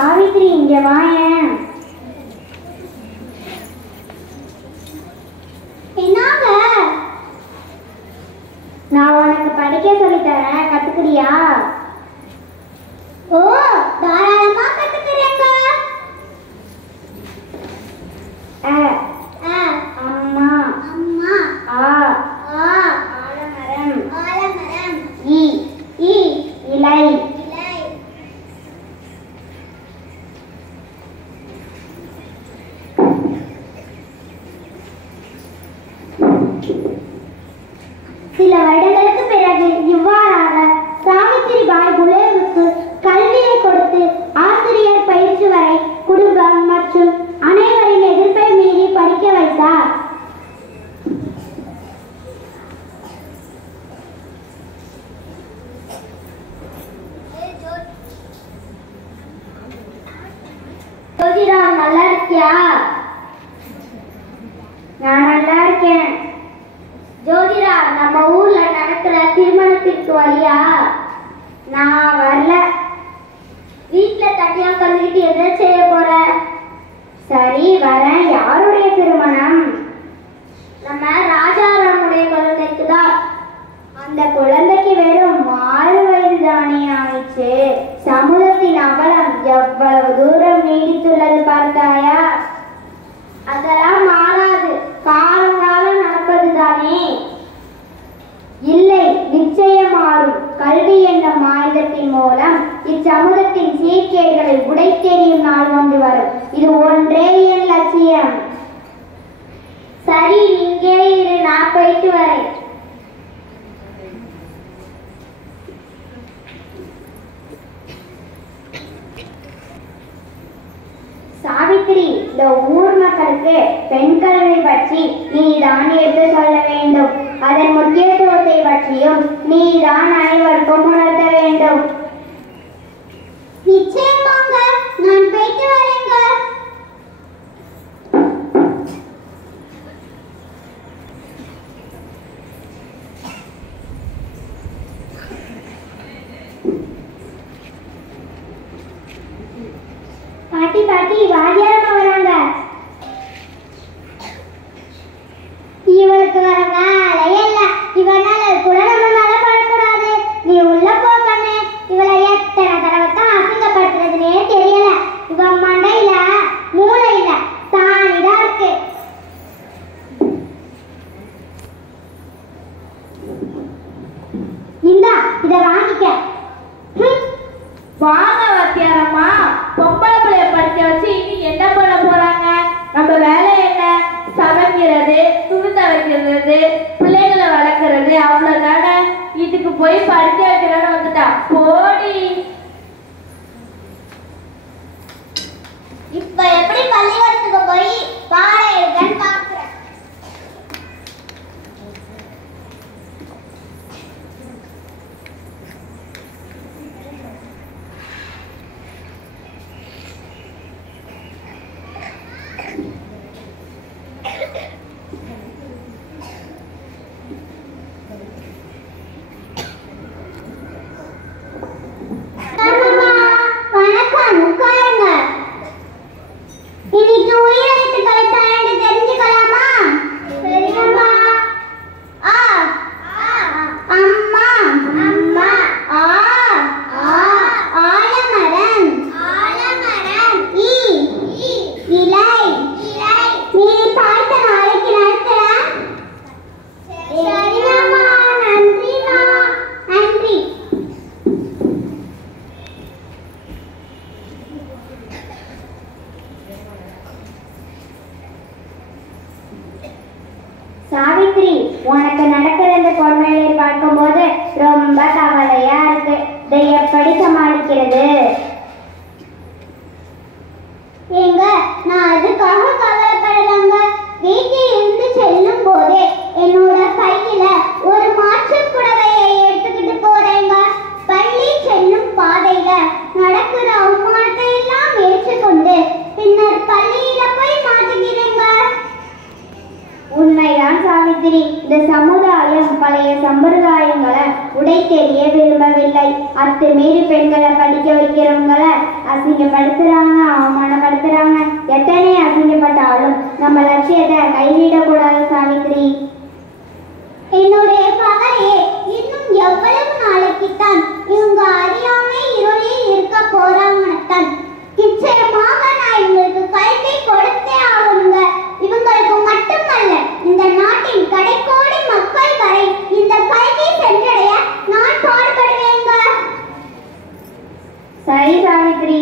சாவித்ரி, இங்க வாயேன். என்னாங்க? நான் உனக்கு படிக்க சொல்லித்தரேன், கத்துக்கிறியா? ஓ, தாராளமா கத்துக்கிறேங்க. அம்மா. அம்மா. ஆலமரம். ஆலமரம். இலை. இலை. சில வருடங்களுக்கு பிறகு இவ்வாறாக சாவித்திரிபாய் புலேவுக்கு கல்வியை கொடுத்து ஆசிரியர் பயிற்சி வரை குடும்பம் மற்றும் அனைவரின் எதிர்ப்பை மீறி படிக்க வைத்தார். ஜோதிராம், நல்லா இருக்கியா? நான் நல்லா இருக்கேன். ஜோதிரா, நம்ம ஊர்ல நடக்கிற திருமணத்திற்கு வரியா? நான் வரல. வீட்டுல தனியா உட்காந்துக்கிட்டு எதை செய்ய போற? சரி, வரேன். யாருடைய திருமணம்? நம்ம ராஜாராமுடைய குழந்தைக்கு தான். அந்த குழந்தைக்கு வெறும் 6 வயது தானே ஆயிடுச்சு. சமூகத்தின் அவலம் எவ்வளவு தூரம் நீடித்துள்ளது பார்த்தாயா? அதெல்லாம் மாறாது, காலங்காலம் நடப்பதுதானே. இல்லை, நிச்சயம் மாறும். கல்வி என்னும் ஆயுதத்தின் மூலம் இச்சமூகத்தின் சீர்கேடுகளை உடைத்தெறியும் நாள் ஒன்று வரும். இது ஒன்றே என் லட்சியம். சரி, இங்கே இரு, நான் போயிட்டு வரேன். சாவித்ரி, இந்த ஊர் மக்களுக்கு பெண் கல்வி பற்றி நீதான் எடுத்து சொல்ல வேண்டும். அதன் முக்கியத்துவத்தை பற்றியும் நீதான் அனைவருக்கும் உணர்த்த வேண்டும். நிச்சயமாங்க, நான் போயிட்டு வரேங்க. பாட்டி, பாட்டி, வாத்தியாரமா வராங்க. இவளுக்கு வர வேலையே இல்ல. இவனால கூட நம்ம மேல படக்கூடாது. நீ உள்ள போ கண்ணு. இவளை எத்தனை தடவை தான் அசிங்கப்படுத்துறதுனே தெரியல. இவன் மண்டையில மூளை இல்ல, சாணிதான் இருக்கு. இந்தா, இத வாங்கிக்க. வாங்க வாத்தியாரம்மா, பொம்பளை பிள்ளைய படிக்க வச்சு இனி என்ன பண்ண போறாங்க? நம்ம வேலை என்ன? சமைக்கிறது, துணி துவைக்கிறது, பிள்ளைகளை வளர்க்கறது, அவ்வளவுதானே. இதுக்கு போய் படிக்க வைக்கிறேன்னு வந்துட்டா போடி. இப்ப எப்படி பள்ளிக்கூடத்துக்கு போய் பாடம் எழுதுன்னு பாக்குறேன். வணக்கம், உட்காருங்க. இன்னைக்கு உயிரெழுத்துக்களை தாண்டி தெரிஞ்சுக்கலாமா? சரியாம்மா. ஆ, அம்மா. அம்மா. ஆ, ஆலமரம். ஆலமரம். இலை. நீ பார்த்த நாளைக்கு நடத்துறேன். சரியாம்மா, நன்றிம்மா. நன்றி. சாவித்ரி, உனக்கு நடக்கிற இந்த கொடுமையை பார்க்கும்போது ரொம்ப கவலையா இருக்கு. இதை எப்படி சமாளிக்கிறது? ஏங்க, நான் அதுக்காக கவலைப்படலங்க. வீட்டில் இருந்து செல்லும் போதே என்னோட கையில ஒரு மாற்றுப் புடவையை எடுத்துக்கிட்டு போறேங்க. பள்ளி செல்லும் பாதையில நடக்கிற அவமானத்தை எல்லாம் ஏற்றுக்கொண்டு பின்னர் பள்ளியில போய் மாட்டுகிறேங்க. உண்மைதான் சாவி. சாவித்திரி, இந்த சமுதாயம் பழைய சம்பிரதாயங்களை உடைத்தெறிய விரும்பவில்லை. அத்துமீறி பெண்களை படிக்க வைக்கிறவங்கள அசிங்கப்படுத்துறாங்க, அவமானப்படுத்துறாங்க. எத்தனை அசிங்கப்பட்டாலும் நம்ம லட்சியத்தை கைவிடக்கூடாது சாவித்திரி. என்னுடைய கவலையே இன்னும் எவ்வளவு நாளைக்குத்தான் இவங்க அறியாமை இருளில் இருக்க போறாங்கத்தான். நிச்சயமாக நான் இவங்களுக்கு கல்வி கொடுத்தே ஆகணுங்க. இவங்களுக்கு மட்டுமல்ல, இந்த நாட்டின் கடைக்கோடி மக்கள் வரை இந்த கல்வி சென்றடைய நான் பாடுபடுவேங்க. சரி சாவித்திரி,